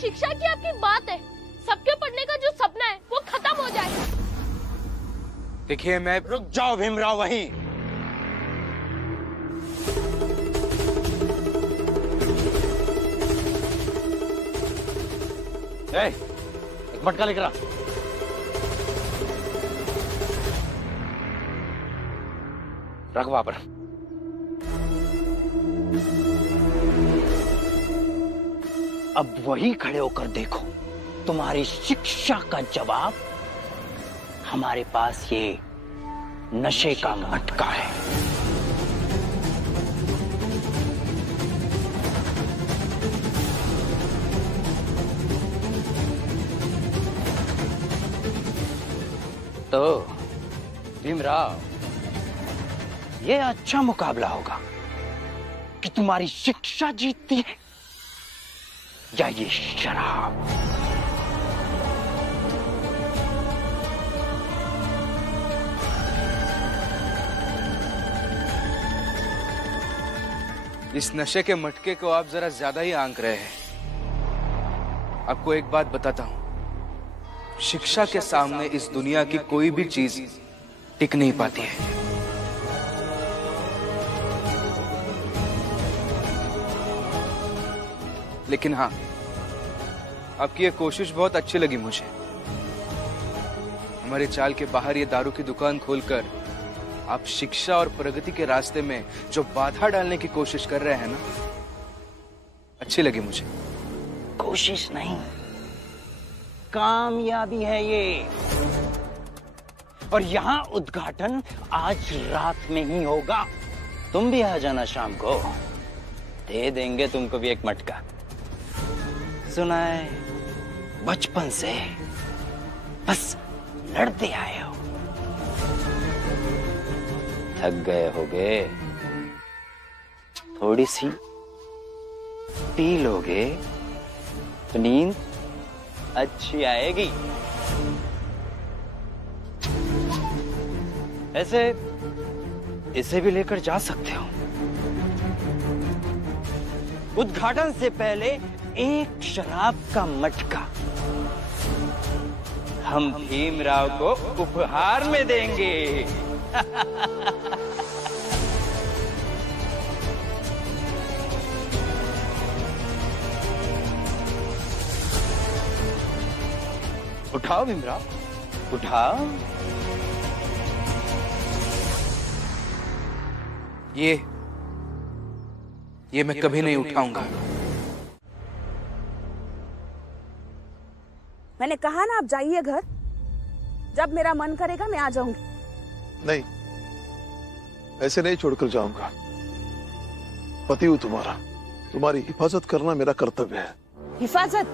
शिक्षा की आपकी बात है, सबके पढ़ने का जो सपना है वो खत्म हो जाए। देखिए मैं। रुक जाओ भीमराव वहीं। एक मटका लेकर आ। रख वहां पर। अब वही खड़े होकर देखो, तुम्हारी शिक्षा का जवाब हमारे पास ये नशे का मटका है। तो भीमराव, ये अच्छा मुकाबला होगा कि तुम्हारी शिक्षा जीतती है या ये शराब। इस नशे के मटके को आप जरा ज्यादा ही आंक रहे हैं। आपको एक बात बताता हूं, शिक्षा के सामने इस दुनिया की कोई भी चीज टिक नहीं पाती है। लेकिन हाँ, आपकी ये कोशिश बहुत अच्छी लगी मुझे। हमारे चाल के बाहर ये दारू की दुकान खोलकर आप शिक्षा और प्रगति के रास्ते में जो बाधा डालने की कोशिश कर रहे हैं ना, अच्छी लगी मुझे। कोशिश नहीं, कामयाबी है ये। और यहाँ उद्घाटन आज रात में ही होगा। तुम भी आ जाना शाम को, दे देंगे तुमको भी एक मटका। सुना है बचपन से बस लड़ते आए हो, थक गए होगे, थोड़ी सी पी लोगे तो नींद अच्छी आएगी। ऐसे इसे भी लेकर जा सकते हो। उद्घाटन से पहले एक शराब का मटका हम भीमराव को उपहार में देंगे। उठाओ भीमराव, उठाओ। ये मैं कभी नहीं उठाऊंगा। मैंने कहा ना, आप जाइए घर। जब मेरा मन करेगा मैं आ जाऊंगी। नहीं, ऐसे नहीं छोड़कर जाऊंगा। पति हूं तुम्हारा, तुम्हारी हिफाजत करना मेरा कर्तव्य है। हिफाजत?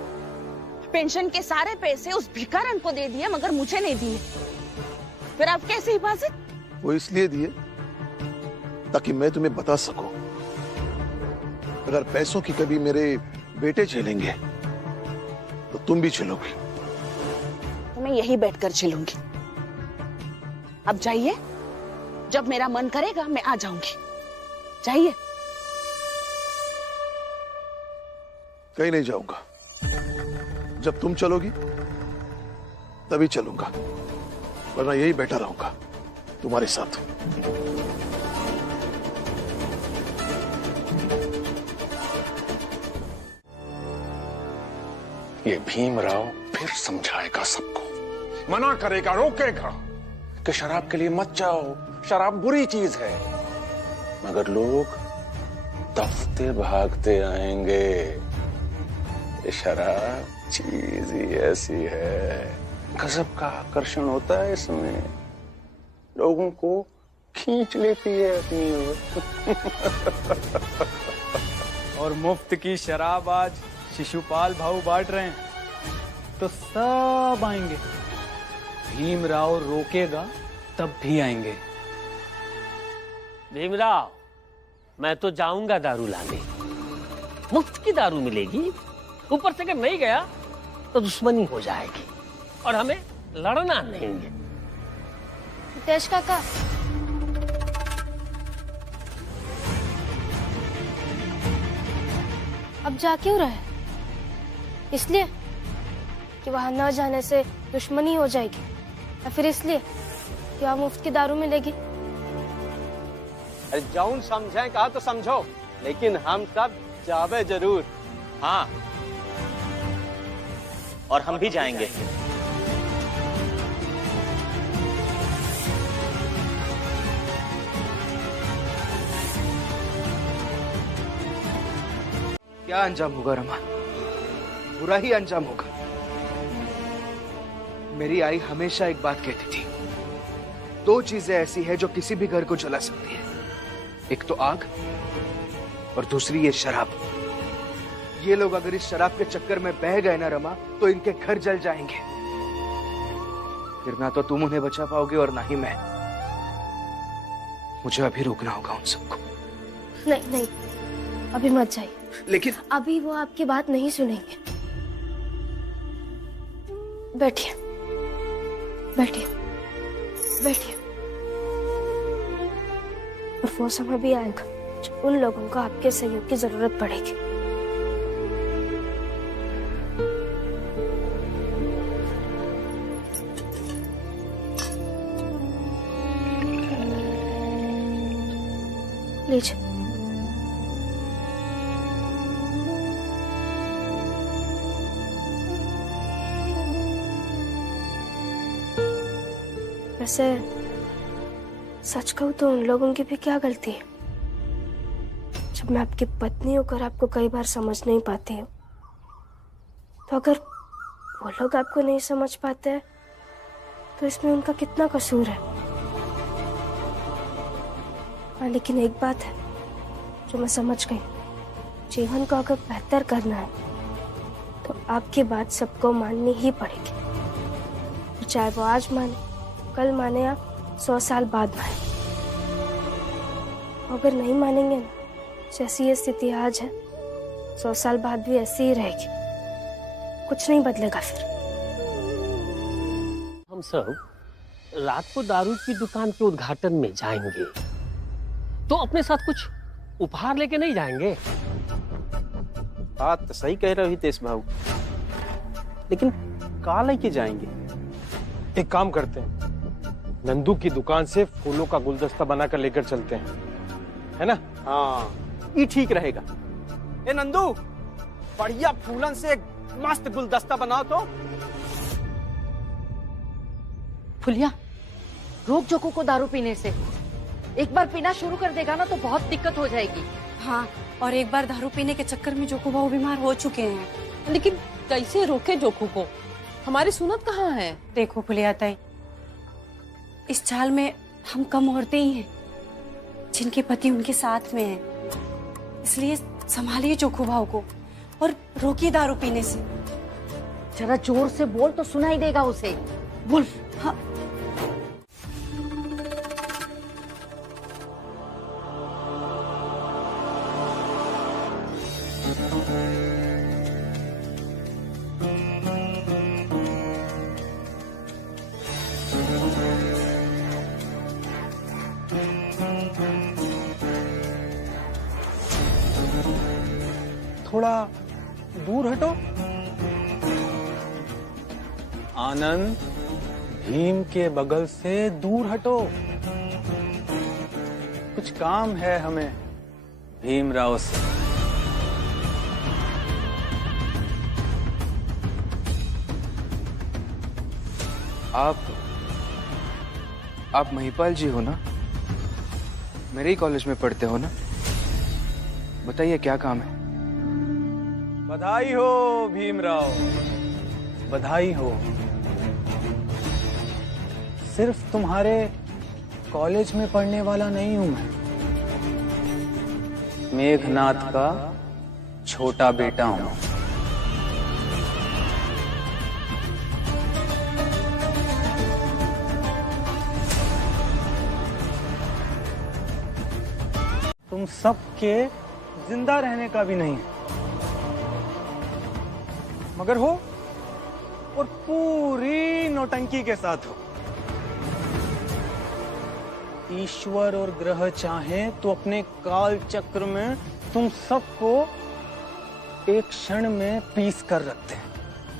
पेंशन के सारे पैसे उस भिखारन को दे दिए मगर मुझे नहीं दिए, फिर आप कैसे हिफाजत? वो इसलिए दिए ताकि मैं तुम्हें बता सकूं, अगर पैसों की कभी मेरे बेटे झेलेंगे तो तुम भी झेलोगी। तो मैं यही बैठकर झेलूंगी। अब जाइए, जब मेरा मन करेगा मैं आ जाऊंगी। जाइए। कहीं नहीं जाऊंगा। जब तुम चलोगी तभी चलूंगा, वरना यही बैठा रहूंगा तुम्हारे साथ। ये भीमराव फिर समझाएगा सबको, मना करेगा, रोकेगा कि शराब के लिए मत जाओ, शराब बुरी चीज है। मगर लोग दफ्ते भागते आएंगे। ये शराब चीज ही ऐसी है, गजब का आकर्षण होता है इसमें, लोगों को खींच लेती है अपनी ओर। और मुफ्त की शराब आज शिशुपाल भाऊ बांट रहे हैं तो सब आएंगे। भीमराव रोकेगा तब भी आएंगे। भीमराव, मैं तो जाऊंगा दारू लाने, मुफ्त की दारू मिलेगी, ऊपर से अगर नहीं गया तो दुश्मनी हो जाएगी और हमें लड़ना नहीं है। हितेश काका, अब जा क्यों रहे? इसलिए कि वहां न जाने से दुश्मनी हो जाएगी, या फिर इसलिए कि वहां मुफ्त की दारू मिलेगी? अरे जौन समझे कहा तो समझो, लेकिन हम सब जावे जरूर। हाँ, और हम भी जाएंगे। क्या अंजाम होगा रमा? बुरा ही अंजाम होगा। मेरी आई हमेशा एक बात कहती थी, दो चीजें ऐसी है जो किसी भी घर को जला सकती है, एक तो आग और दूसरी ये शराब। ये लोग अगर इस शराब के चक्कर में बह गए ना रमा, तो इनके घर जल जाएंगे। फिर ना तो तुम उन्हें बचा पाओगे और ना ही मैं। मुझे अभी रोकना होगा उन सबको। नहीं नहीं, अभी मत जाइए। लेकिन अभी वो आपकी बात नहीं सुनेंगे। बैठिए बैठिए बैठिए। और वो समय भी आएगा जब उन लोगों को आपके सहयोग की जरूरत पड़ेगी। लीजिए। वैसे सच कहूं तो उन लोगों की भी क्या गलती है? जब मैं आपकी पत्नी होकर आपको कई बार समझ नहीं पाती हूँ, तो अगर वो लोग आपको नहीं समझ पाते हैं तो इसमें उनका कितना कसूर है? हाँ, लेकिन एक बात है जो मैं समझ गई, जीवन को अगर बेहतर करना है तो आपकी बात सबको माननी ही पड़ेगी। चाहे वो आज माने, कल माने, या 100 साल बाद माने। अगर नहीं मानेंगे ना, जैसी ये स्थिति आज है, 100 साल बाद भी ऐसी ही रहेगी, कुछ नहीं बदलेगा। फिर हम सब रात को दारू की दुकान के उद्घाटन में जाएंगे, तो अपने साथ कुछ उपहार लेके नहीं जाएंगे? बात तो सही कह रहे हो हितेश भाऊ, लेकिन कहाँ लेके जाएंगे? एक काम करते हैं, नंदू की दुकान से फूलों का गुलदस्ता बनाकर लेकर चलते हैं, है ना? हाँ, ये ठीक रहेगा। ए नंदू, बढ़िया फूलन से एक मस्त गुलदस्ता बनाओ तो। फुलिया, रोक जोकू को दारू पीने से। एक बार पीना शुरू कर देगा ना तो बहुत दिक्कत हो जाएगी। हाँ, और एक बार दारू पीने के चक्कर में जोकू बाबू बीमार हो चुके हैं। लेकिन कैसे रोके जोकू को? हमारी सुनत कहाँ है? देखो फुलिया ताई, इस चाल में हम कम औरतें ही हैं जिनके पति उनके साथ में हैं। इसलिए संभालिए जोकू भाव को और रोकिए दारू पीने से। जरा जोर से बोल तो सुनाई देगा उसे। बोल। हाँ। थोड़ा दूर हटो। आनंद, भीम के बगल से दूर हटो, कुछ काम है हमें भीमराव से। आप महिपाल जी हो ना? मेरे ही कॉलेज में पढ़ते हो ना? बताइए क्या काम है? बधाई हो भीमराव, बधाई हो। सिर्फ तुम्हारे कॉलेज में पढ़ने वाला नहीं हूं मैं, मेघनाथ का छोटा बेटा हूं। तुम सबके जिंदा रहने का भी नहीं, मगर हो और पूरी नौटंकी के साथ हो। ईश्वर और ग्रह चाहे तो अपने काल चक्र में तुम सबको एक क्षण में पीस कर रखते हैं,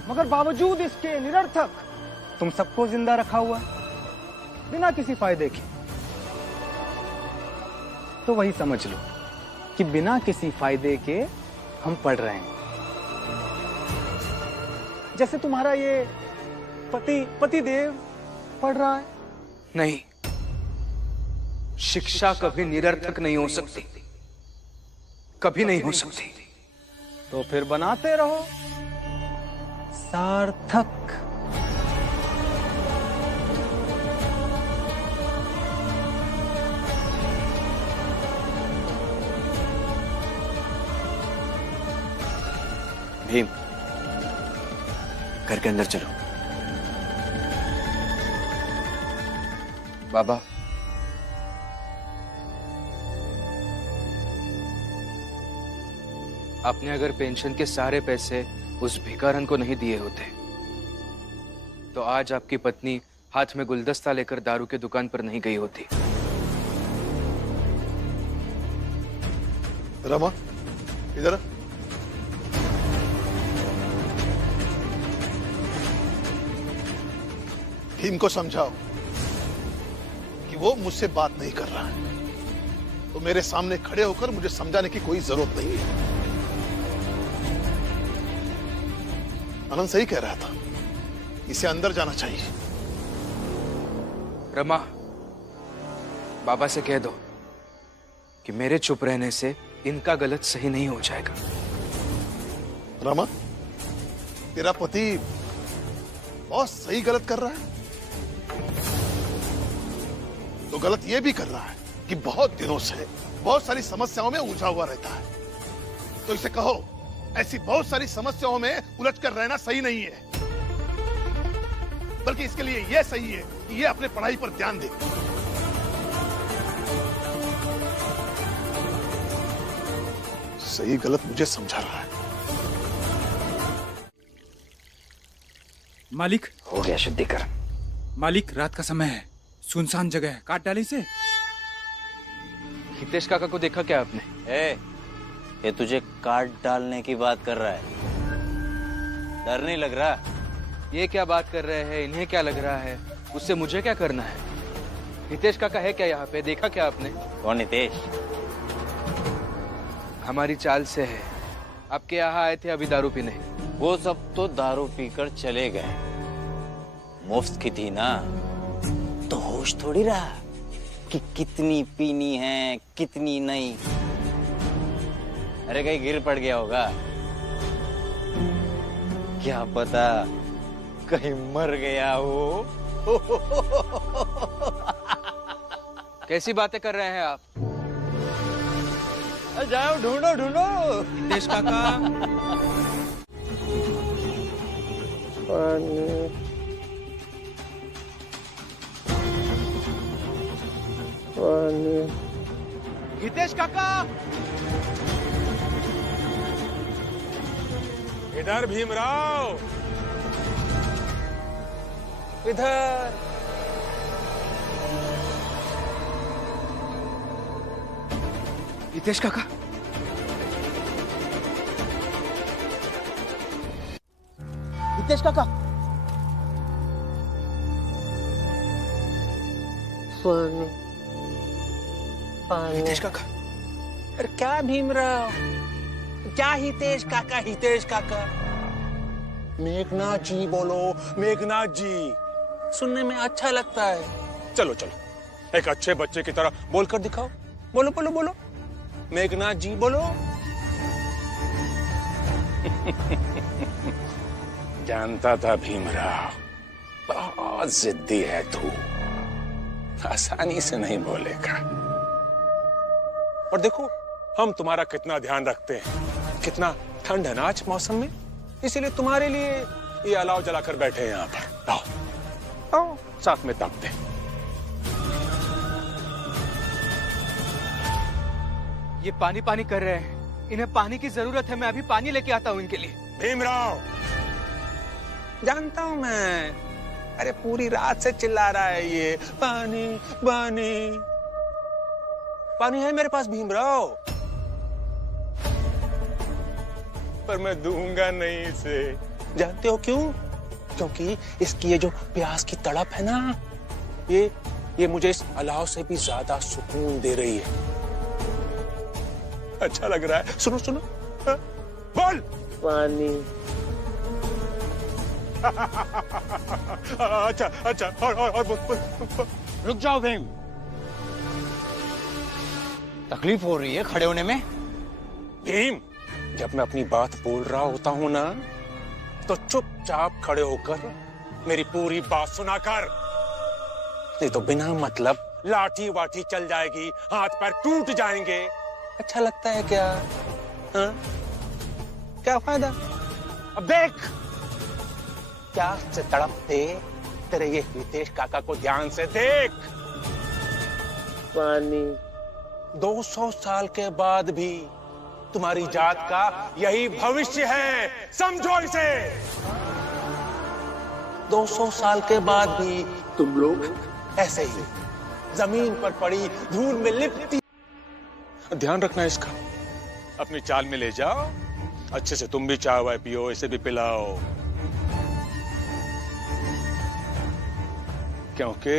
मगर बावजूद इसके निरर्थक तुम सबको जिंदा रखा हुआ है बिना किसी फायदे के। तो वही समझ लो कि बिना किसी फायदे के हम पढ़ रहे हैं। जैसे तुम्हारा ये पति देव पढ़ रहा है। नहीं, शिक्षा कभी निरर्थक नहीं हो सकती, कभी नहीं हो सकती। तो फिर बनाते रहो सार्थक। भीम, घर के अंदर चलो। बाबा, आपने अगर पेंशन के सारे पैसे उस भिखारन को नहीं दिए होते तो आज आपकी पत्नी हाथ में गुलदस्ता लेकर दारू की दुकान पर नहीं गई होती। रमा, इधर। भीम को समझाओ कि वो मुझसे बात नहीं कर रहा है, तो मेरे सामने खड़े होकर मुझे समझाने की कोई जरूरत नहीं है। आनंद सही कह रहा था, इसे अंदर जाना चाहिए। रमा, बाबा से कह दो कि मेरे चुप रहने से इनका गलत सही नहीं हो जाएगा। रमा, तेरा पति बहुत सही गलत कर रहा है, तो गलत ये भी कर रहा है कि बहुत दिनों से बहुत सारी समस्याओं में उलझा हुआ रहता है। तो इसे कहो, ऐसी बहुत सारी समस्याओं में उलझ कर रहना सही नहीं है, बल्कि इसके लिए यह सही है कि ये अपने पढ़ाई पर ध्यान दे। सही गलत मुझे समझा रहा है। मालिक, हो गया शुद्धिकरण। मालिक, रात का समय है, सुनसान जगह है, काट डाले से। हितेश काका को देखा क्या आपने? ये तुझे काट डालने की बात कर रहा है, डर नहीं लग रहा? ये क्या बात कर रहे हैं, इन्हें क्या लग रहा है, उससे मुझे क्या करना है? हितेश काका है क्या यहाँ पे, देखा क्या आपने? कौन हितेश? हमारी चाल से है, आपके यहाँ आए थे अभी दारू पीने। वो सब तो दारू पीकर चले गए, मुफ्त की थी ना, तो होश थोड़ी रहा कि कितनी पीनी है कितनी नहीं। अरे कहीं गिर पड़ गया होगा, क्या पता कहीं मर गया हो। कैसी बातें कर रहे हैं आप? जाओ ढूंढो ढूंढो हितेश काका। हितेश काका, इधर भीमराव, इधर। हितेश काका, हितेश काका। हितेश काका। अरे क्या भीमराव, क्या हितेश काका? हितेश काका, मेघनाथ जी बोलो, मेघनाथ जी, सुनने में अच्छा लगता है। चलो चलो, एक अच्छे बच्चे की तरह बोलकर दिखाओ। बोलो बोलो बोलो, मेघनाथ जी बोलो। जानता था भीमराव, बहुत जिद्दी है तू, आसानी से नहीं बोलेगा। और देखो हम तुम्हारा कितना ध्यान रखते हैं, कितना ठंड है ना आज मौसम में, इसीलिए तुम्हारे लिए ये अलाव जलाकर बैठे हैं यहाँ पर। आओ आओ, साथ में तापते। ये पानी पानी कर रहे हैं, इन्हें पानी की जरूरत है, मैं अभी पानी लेके आता हूँ इनके लिए। भीमराव, जानता हूं मैं, अरे पूरी रात से चिल्ला रहा है ये, पानी पानी। पानी है मेरे पास भीमराव, पर मैं दूंगा नहीं इसे। जानते हो क्यों? क्योंकि इसकी ये जो प्यास की तड़प है ना, ये मुझे इस अलाव से भी ज्यादा सुकून दे रही है। अच्छा लग रहा है। सुनो सुनो, हाँ? बोल। पानी। अच्छा अच्छा, और रुक जाओ भीम, तकलीफ हो रही है खड़े होने में। भीम, जब मैं अपनी बात बोल रहा होता हूं ना, तो चुपचाप खड़े होकर मेरी पूरी बात सुना कर। नहीं तो बिना मतलब लाठी वाठी चल जाएगी, हाथ पैर टूट जाएंगे। अच्छा लगता है क्या? हाँ? क्या फायदा? अब देख, क्या से तड़पते तेरे ये हितेश काका को ध्यान से देख। पानी। 200 साल के बाद भी तुम्हारी जात का यही भविष्य है, समझो इसे। 200 साल के बाद भी तुम लोग ऐसे ही जमीन पर पड़ी धूल में लिपटी। ध्यान रखना इसका, अपनी चाल में ले जाओ। अच्छे से तुम भी चाय वाय पियो, इसे भी पिलाओ, क्योंकि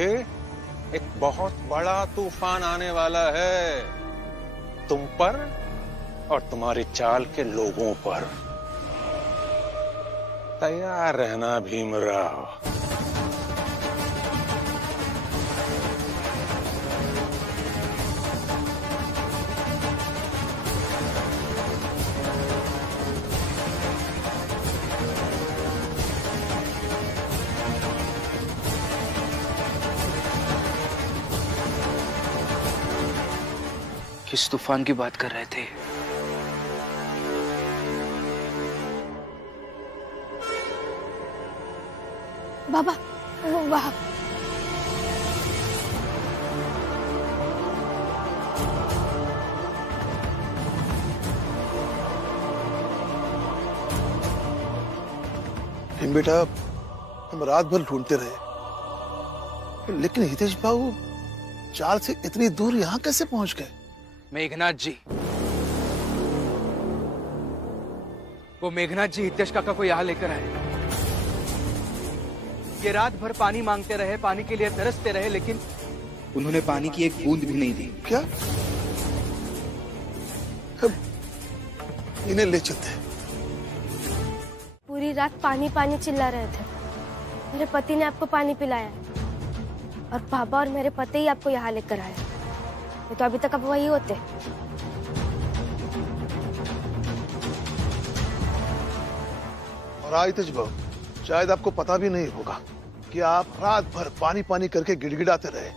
एक बहुत बड़ा तूफान आने वाला है तुम पर और तुम्हारी चाल के लोगों पर। तैयार रहना भीमराव। किस तूफान की बात कर रहे थे? बाबा, वाह। बेटा, हम रात भर ढूंढते रहे, लेकिन हितेश बाबू चाल से इतनी दूर यहाँ कैसे पहुंच गए? मेघनाथ जी, वो मेघनाथ जी हितेश काका को यहाँ लेकर आए। ये रात भर पानी मांगते रहे, पानी के लिए तरसते रहे, लेकिन उन्होंने पानी की एक बूंद भी नहीं दी। क्या? इन्हें ले चलते हैं। पूरी रात पानी पानी चिल्ला रहे थे। मेरे पति ने आपको पानी पिलाया और पापा और मेरे पति ही आपको यहाँ लेकर आए। ये तो अभी तक आप वही होते। और आतिश बाबू, शायद आपको पता भी नहीं होगा कि आप रात भर पानी पानी करके गिड़गिड़ाते रहे,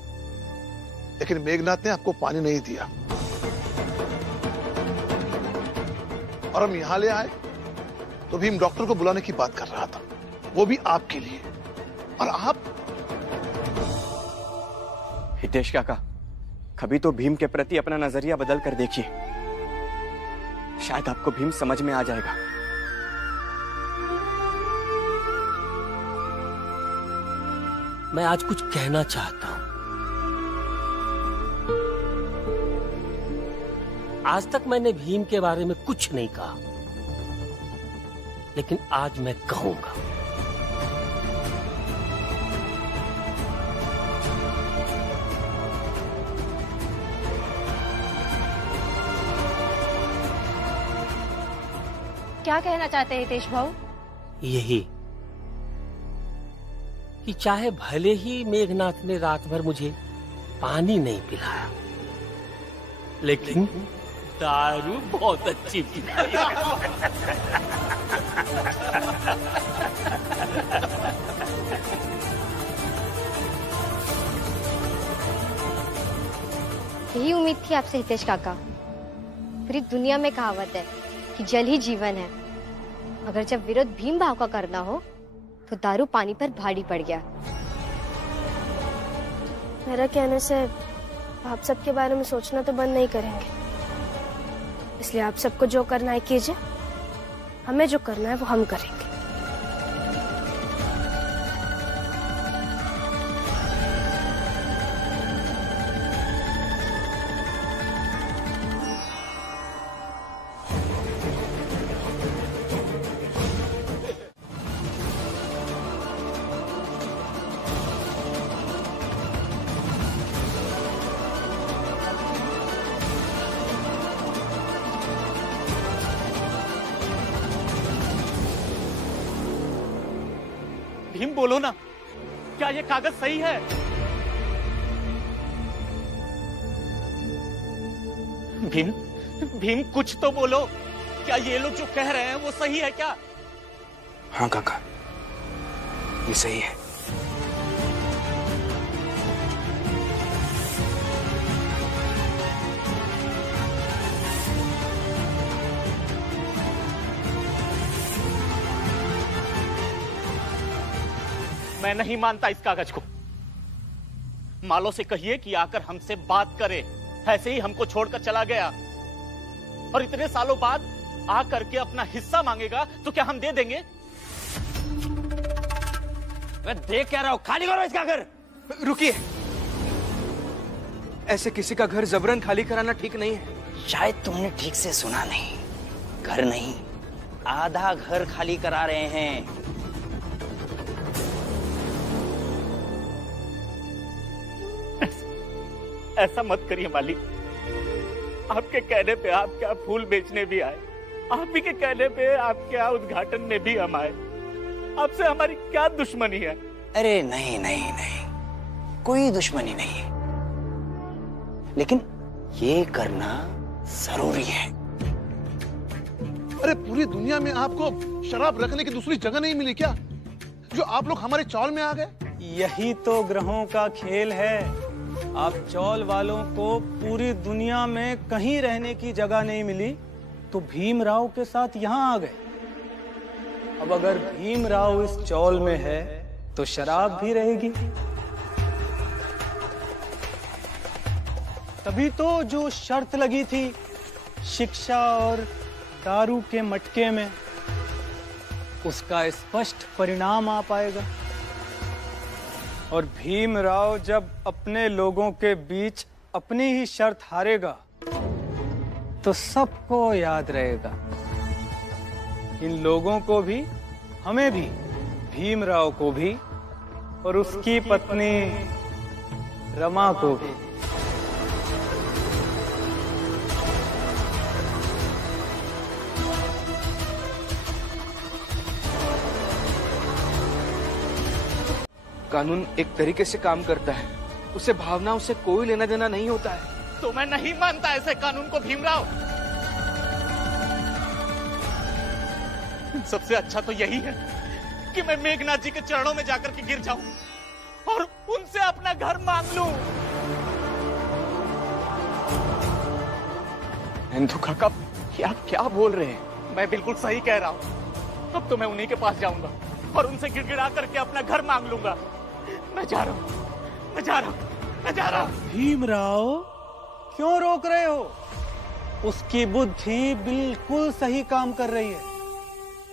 लेकिन मेघनाथ ने आपको पानी नहीं दिया। और हम यहाँ ले आए तो भीम डॉक्टर को बुलाने की बात कर रहा था, वो भी आपके लिए। और आप? हितेश काका, कभी तो भीम के प्रति अपना नजरिया बदल कर देखिए, शायद आपको भीम समझ में आ जाएगा। मैं आज कुछ कहना चाहता हूं। आज तक मैंने भीम के बारे में कुछ नहीं कहा, लेकिन आज मैं कहूंगा। क्या कहना चाहते हैं हितेश भाऊ? यही कि चाहे भले ही मेघनाथ ने रात भर मुझे पानी नहीं पिलाया, लेकिन दारू बहुत अच्छी पिलाई। यही उम्मीद थी आपसे हितेश काका। पूरी दुनिया में कहावत है कि जल ही जीवन है। अगर जब विरोध भीम भाव का करना हो तो दारू पानी पर भारी पड़ गया। मेरा कहने से आप सबके बारे में सोचना तो बंद नहीं करेंगे, इसलिए आप सबको जो करना है कीजिए, हमें जो करना है वो हम करेंगे। भीम बोलो ना, क्या ये कागज सही है? भीम, भीम कुछ तो बोलो, क्या ये लोग जो कह रहे हैं वो सही है क्या? हाँ काका, ये सही है। मैं नहीं मानता इस कागज को। मालो से कहिए कि आकर हमसे बात करे, ऐसे ही हमको छोड़कर चला गया और इतने सालों बाद आकर के अपना हिस्सा मांगेगा तो क्या हम दे देंगे? मैं देख क्या रहा हूं, खाली करो इसका घर। रुकिए, ऐसे किसी का घर जबरन खाली कराना ठीक नहीं है। शायद तुमने ठीक से सुना नहीं, घर नहीं, आधा घर खाली करा रहे हैं। ऐसा मत करिए मालिक, आपके कहने पे आप क्या फूल बेचने भी आए, आप ही के कहने पे आपके यहाँ उद्घाटन में भी हम आए। आपसे हमारी क्या दुश्मनी है? अरे नहीं नहीं नहीं, कोई दुश्मनी नहीं है, लेकिन ये करना जरूरी है। अरे पूरी दुनिया में आपको शराब रखने की दूसरी जगह नहीं मिली क्या, जो आप लोग हमारे चौल में आ गए? यही तो ग्रहों का खेल है। आप चौल वालों को पूरी दुनिया में कहीं रहने की जगह नहीं मिली तो भीमराव के साथ यहाँ आ गए। अब अगर भीमराव इस चौल में है तो शराब भी रहेगी। तभी तो जो शर्त लगी थी शिक्षा और दारू के मटके में, उसका स्पष्ट परिणाम आ पाएगा। और भीमराव जब अपने लोगों के बीच अपनी ही शर्त हारेगा तो सबको याद रहेगा, इन लोगों को भी, हमें भी, भीमराव को भी और उसकी पत्नी रमा को भी। कानून एक तरीके से काम करता है, उसे भावनाओं से कोई लेना देना नहीं होता है। तो मैं नहीं मानता ऐसे कानून को भीमराव। सबसे अच्छा तो यही है कि मैं मेघनाथ जी के चरणों में जाकर के गिर जाऊं और उनसे अपना घर मांग लूं। नंदू काका, ये आप क्या बोल रहे हैं? मैं बिल्कुल सही कह रहा हूं। अब तो मैं उन्हीं के पास जाऊंगा और उनसे गिड़गिड़ा करके अपना घर मांग लूंगा। मैं जा रहा हूं, मैं जा रहा हूं, मैं जा रहा हूं। भीमराव, क्यों रोक रहे हो? उसकी बुद्धि बिल्कुल सही काम कर रही है।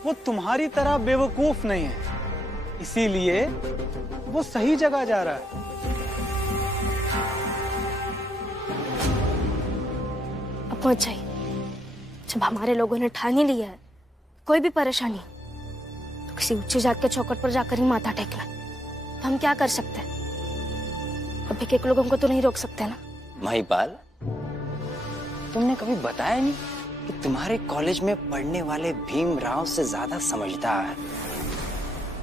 वो तुम्हारी तरह बेवकूफ नहीं है, इसीलिए वो सही जगह जा रहा है। अब पहुंच जाइए। जब हमारे लोगों ने ठान ही लिया है कोई भी परेशानी तो किसी ऊंची जात के चौखट पर जाकर ही माथा टेकना, तो हम क्या कर सकते हैं? अब एक लोगों को तो नहीं रोक सकते ना। महिपाल, तुमने कभी बताया नहीं कि तुम्हारे कॉलेज में पढ़ने वाले भीमराव से ज्यादा समझदार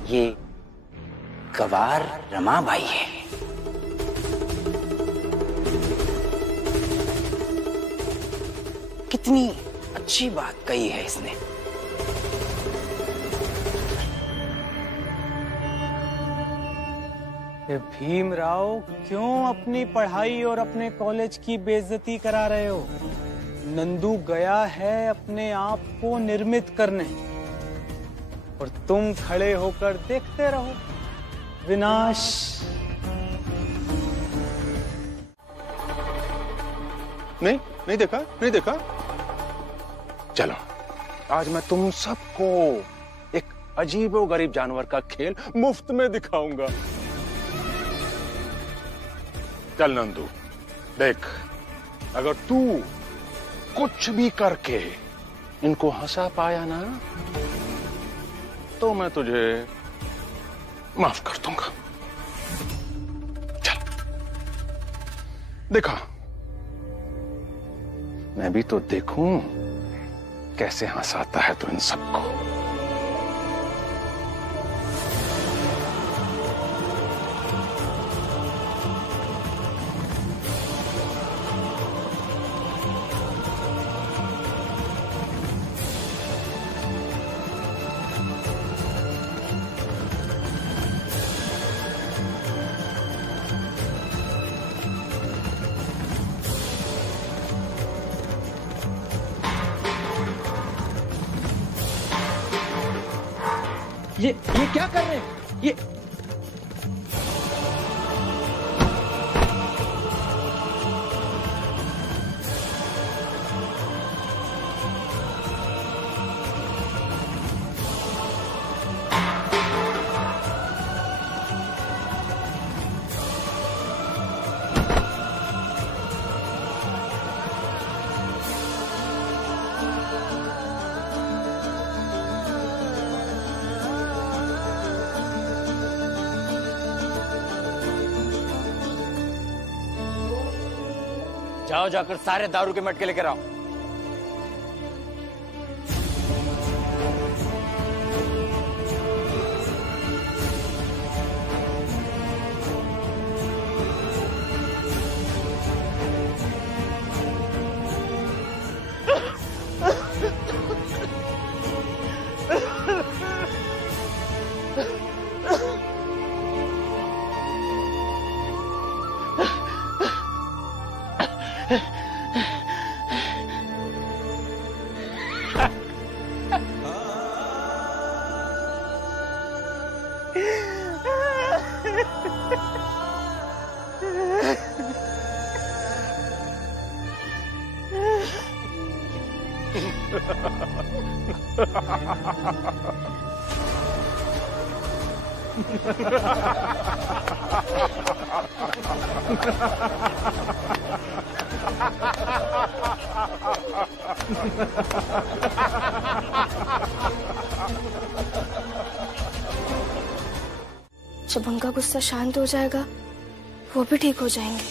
ये गवार रमाबाई है। कितनी अच्छी बात कही है इसने। ये भीमराव, क्यों अपनी पढ़ाई और अपने कॉलेज की बेइज्जती करा रहे हो? नंदू गया है अपने आप को निर्मित करने और तुम खड़े होकर देखते रहो विनाश। नहीं देखा, नहीं देखा। चलो, आज मैं तुम सबको एक अजीबोगरीब जानवर का खेल मुफ्त में दिखाऊंगा। चल नंदू, देख, अगर तू कुछ भी करके इनको हंसा पाया ना तो मैं तुझे माफ कर दूंगा। चल, देखा, मैं भी तो देखूं कैसे हंसाता है तू इन सबको। ये क्या कर रहे हैं? ये जाओ, जाकर सारे दारू के मटके लेकर आओ। जब उनका गुस्सा शांत हो जाएगा वो भी ठीक हो जाएंगे।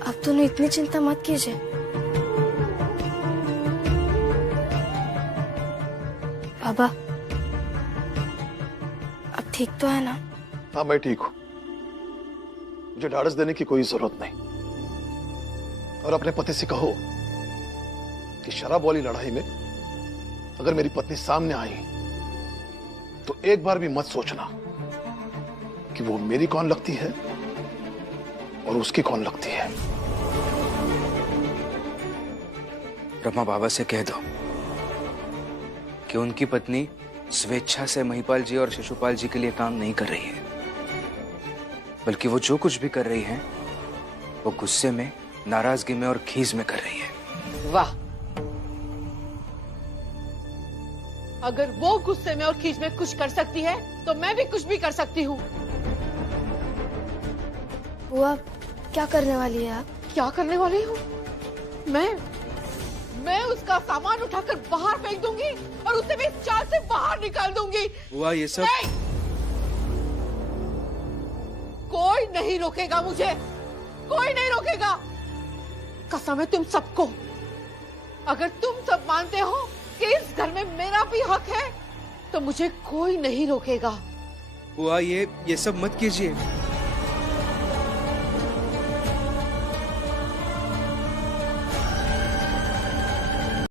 अब दोनों इतनी चिंता मत कीजिए। बाबा अब ठीक तो है ना? हाँ मैं ठीक हूं, मुझे ढाढ़स देने की कोई जरूरत नहीं। और अपने पति से कहो कि शराब वाली लड़ाई में अगर मेरी पत्नी सामने आई तो एक बार भी मत सोचना कि वो मेरी कौन लगती है और उसकी कौन लगती है। रमा बाबा से कह दो कि उनकी पत्नी स्वेच्छा से महिपाल जी और शिशुपाल जी के लिए काम नहीं कर रही है, बल्कि वो जो कुछ भी कर रही है वो गुस्से में, नाराजगी में और खीज में कर रही है। वाह, अगर वो गुस्से में और खीज में कुछ कर सकती है तो मैं भी कुछ भी कर सकती हूँ। बुआ क्या करने वाली है आप? क्या करने वाली हूँ? मैं उसका सामान उठाकर बाहर फेंक दूंगी और उसे भी इस चाल से बाहर निकाल दूंगी। बुआ ये सब नहीं! कोई नहीं रोकेगा मुझे, कोई नहीं रोकेगा। कसम है तुम सबको। अगर तुम सब मानते हो कि इस घर में मेरा भी हक है तो मुझे कोई नहीं रोकेगा। बुआ ये सब मत कीजिए।